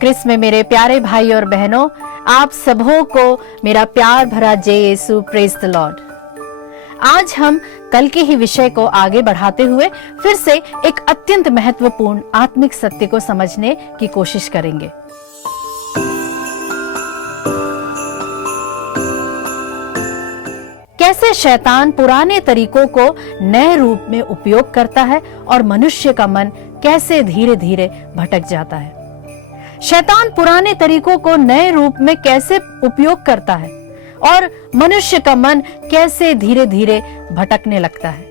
Chris में मेरे प्यारे भाई और बहनों, आप सबों को मेरा प्यार भरा जय यीशु, प्रेज द लॉर्ड। आज हम कल के ही विषय को आगे बढ़ाते हुए फिर से एक अत्यंत महत्वपूर्ण आत्मिक सत्य को समझने की कोशिश करेंगे। कैसे शैतान पुराने तरीकों को नए रूप में उपयोग करता है और मनुष्य का मन कैसे धीरे धीरे भटक जाता है। शैतान पुराने तरीकों को नए रूप में कैसे उपयोग करता है और मनुष्य का मन कैसे धीरे धीरे भटकने लगता है।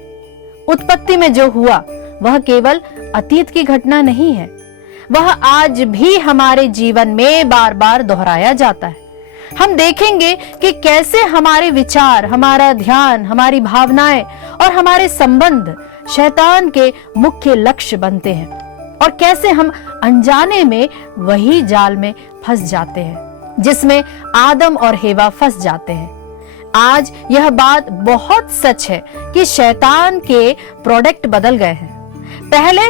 उत्पत्ति में जो हुआ वह केवल अतीत की घटना नहीं है, वह आज भी हमारे जीवन में बार बार दोहराया जाता है। हम देखेंगे कि कैसे हमारे विचार, हमारा ध्यान, हमारी भावनाएं और हमारे संबंध शैतान के मुख्य लक्ष्य बनते हैं और कैसे हम अनजाने में वही जाल में फंस जाते हैं जिसमें आदम और हेवा फंस जाते हैं। आज यह बात बहुत सच है कि शैतान के प्रोडक्ट बदल गए हैं। पहले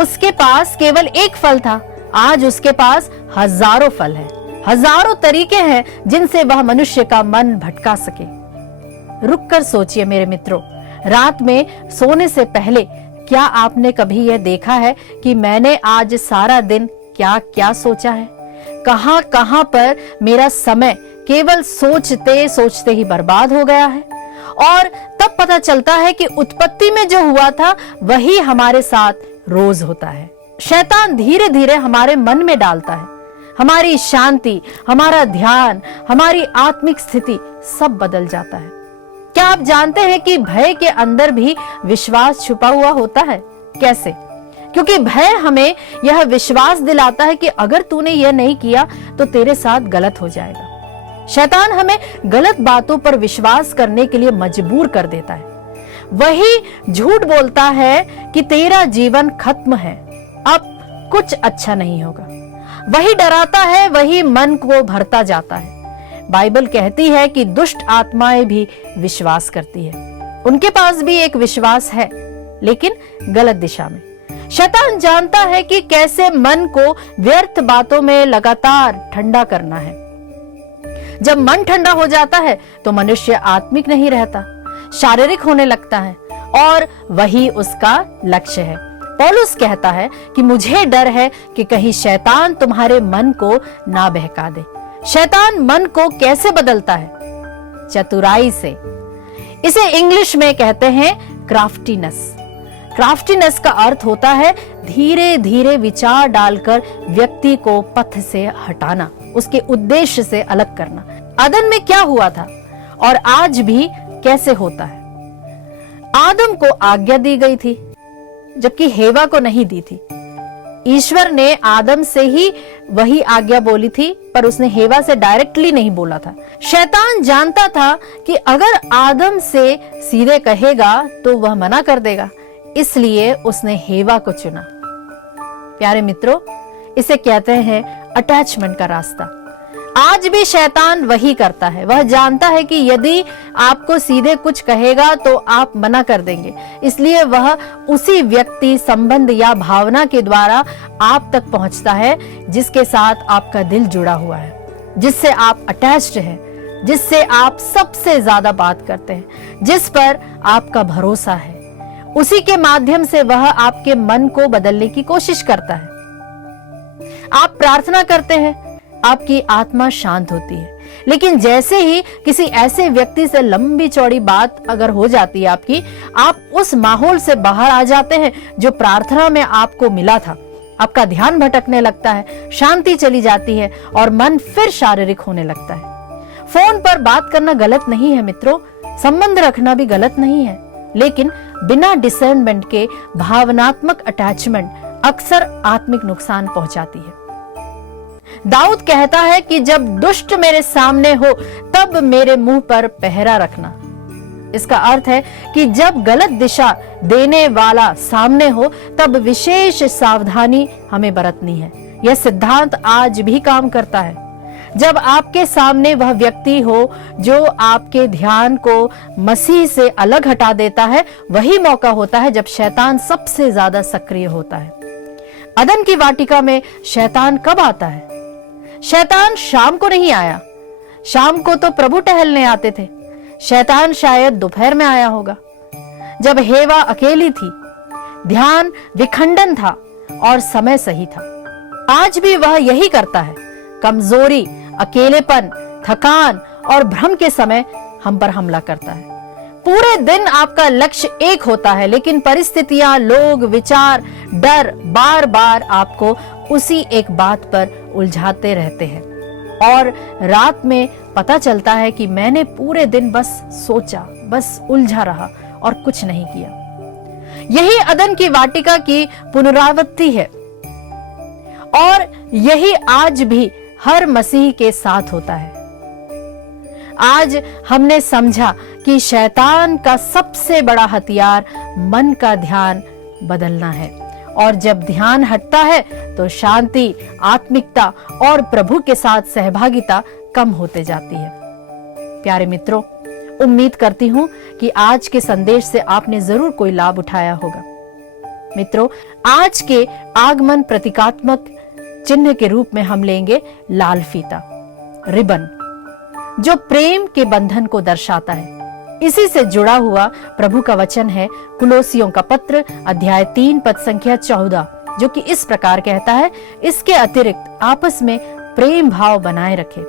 उसके पास केवल एक फल था, आज उसके पास हजारों फल हैं, हजारों तरीके हैं जिनसे वह मनुष्य का मन भटका सके। रुक कर सोचिए मेरे मित्रों, रात में सोने से पहले क्या आपने कभी यह देखा है कि मैंने आज सारा दिन क्या क्या सोचा है, कहां कहां पर मेरा समय केवल सोचते सोचते ही बर्बाद हो गया है। और तब पता चलता है कि उत्पत्ति में जो हुआ था वही हमारे साथ रोज होता है। शैतान धीरे धीरे हमारे मन में डालता है, हमारी शांति, हमारा ध्यान, हमारी आत्मिक स्थिति सब बदल जाता है। क्या आप जानते हैं कि भय के अंदर भी विश्वास छुपा हुआ होता है? कैसे? क्योंकि भय हमें यह विश्वास दिलाता है कि अगर तूने यह नहीं किया तो तेरे साथ गलत हो जाएगा। शैतान हमें गलत बातों पर विश्वास करने के लिए मजबूर कर देता है। वही झूठ बोलता है कि तेरा जीवन खत्म है, अब कुछ अच्छा नहीं होगा। वही डराता है, वही मन को भरता जाता है। बाइबल कहती है कि दुष्ट आत्माएं भी विश्वास करती है। उनके पास भी एक विश्वास है, लेकिन गलत दिशा में। शैतान जानता है कि कैसे मन को व्यर्थ बातों में लगातार ठंडा करना है। जब मन ठंडा हो जाता है तो मनुष्य आत्मिक नहीं रहता, शारीरिक होने लगता है और वही उसका लक्ष्य है। पौलुस कहता है कि मुझे डर है कि कहीं शैतान तुम्हारे मन को ना बहका दे। शैतान मन को कैसे बदलता है? चतुराई से। इसे इंग्लिश में कहते हैं क्राफ्टीनेस। क्राफ्टीनेस का अर्थ होता है धीरे धीरे विचार डालकर व्यक्ति को पथ से हटाना, उसके उद्देश्य से अलग करना। आदम में क्या हुआ था और आज भी कैसे होता है? आदम को आज्ञा दी गई थी जबकि हेवा को नहीं दी थी। ईश्वर ने आदम से ही वही आज्ञा बोली थी, पर उसने हेवा से डायरेक्टली नहीं बोला था। शैतान जानता था कि अगर आदम से सीधे कहेगा तो वह मना कर देगा, इसलिए उसने हेवा को चुना। प्यारे मित्रों, इसे कहते हैं अटैचमेंट का रास्ता। आज भी शैतान वही करता है। वह जानता है कि यदि आपको सीधे कुछ कहेगा तो आप मना कर देंगे, इसलिए वह उसी व्यक्ति, संबंध या भावना के द्वारा आप तक पहुंचता है जिसके साथ आपका दिल जुड़ा हुआ है, जिससे आप अटैच्ड हैं, जिससे आप सबसे ज्यादा बात करते हैं, जिस पर आपका भरोसा है। उसी के माध्यम से वह आपके मन को बदलने की कोशिश करता है। आप प्रार्थना करते हैं, आपकी आत्मा शांत होती है, लेकिन जैसे ही किसी ऐसे व्यक्ति से लंबी चौड़ी बात अगर हो जाती है आपकी, आप उस माहौल से बाहर आ जाते हैं जो प्रार्थना में आपको मिला था। आपका ध्यान भटकने लगता है, शांति चली जाती है और मन फिर शारीरिक होने लगता है। फोन पर बात करना गलत नहीं है मित्रों, संबंध रखना भी गलत नहीं है, लेकिन बिना डिसर्नमेंट के भावनात्मक अटैचमेंट अक्सर आत्मिक नुकसान पहुंचाती है। दाऊद कहता है कि जब दुष्ट मेरे सामने हो तब मेरे मुंह पर पहरा रखना। इसका अर्थ है कि जब गलत दिशा देने वाला सामने हो तब विशेष सावधानी हमें बरतनी है। यह सिद्धांत आज भी काम करता है। जब आपके सामने वह व्यक्ति हो जो आपके ध्यान को मसीह से अलग हटा देता है, वही मौका होता है जब शैतान सबसे ज्यादा सक्रिय होता है। अदन की वाटिका में शैतान कब आता है? शैतान शाम को नहीं आया। शाम को तो प्रभु टहलने आते थे। शैतान शायद दोपहर में आया होगा, जब हेवा अकेली थी, ध्यान विखंडन था और समय सही था। आज भी वह यही करता है। कमजोरी, अकेलेपन, थकान और भ्रम के समय हम पर हमला करता है। पूरे दिन आपका लक्ष्य एक होता है, लेकिन परिस्थितियां, लोग, विचार, डर बार बार आपको उसी एक बात पर उलझाते रहते हैं और रात में पता चलता है कि मैंने पूरे दिन बस सोचा, बस उलझा रहा और कुछ नहीं किया। यही अदन की वाटिका की पुनरावृत्ति है और यही आज भी हर मसीही के साथ होता है। आज हमने समझा कि शैतान का सबसे बड़ा हथियार मन का ध्यान बदलना है, और जब ध्यान हटता है तो शांति, आत्मिकता और प्रभु के साथ सहभागिता कम होते जाती है। प्यारे मित्रों, उम्मीद करती हूं कि आज के संदेश से आपने जरूर कोई लाभ उठाया होगा। मित्रों, आज के आगमन प्रतीकात्मक चिन्ह के रूप में हम लेंगे लाल फीता, रिबन, जो प्रेम के बंधन को दर्शाता है। इसी से जुड़ा हुआ प्रभु का वचन है कुलोसियों का पत्र अध्याय 3 पद संख्या 14, जो कि इस प्रकार कहता है, इसके अतिरिक्त आपस में प्रेम भाव बनाए रखें।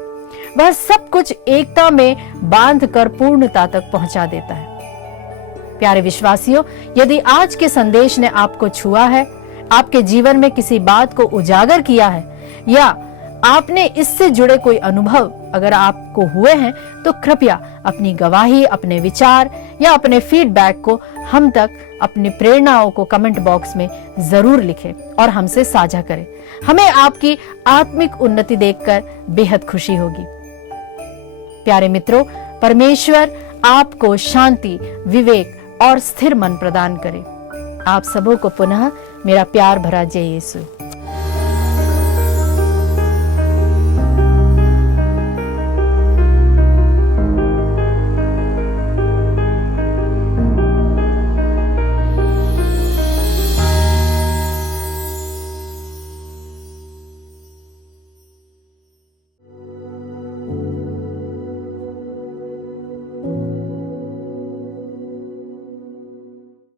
वह सब कुछ एकता में बांधकर पूर्णता तक पहुंचा देता है। प्यारे विश्वासियों, यदि आज के संदेश ने आपको छुआ है, आपके जीवन में किसी बात को उजागर किया है, या आपने इससे जुड़े कोई अनुभव अगर आपको हुए हैं, तो कृपया अपनी गवाही, अपने विचार या अपने फीडबैक को हम तक, अपनी प्रेरणाओं को कमेंट बॉक्स में जरूर लिखें और हमसे साझा करें। हमें आपकी आत्मिक उन्नति देखकर बेहद खुशी होगी। प्यारे मित्रों, परमेश्वर आपको शांति, विवेक और स्थिर मन प्रदान करे। आप सबों को पुनः मेरा प्यार भरा जय यीशु।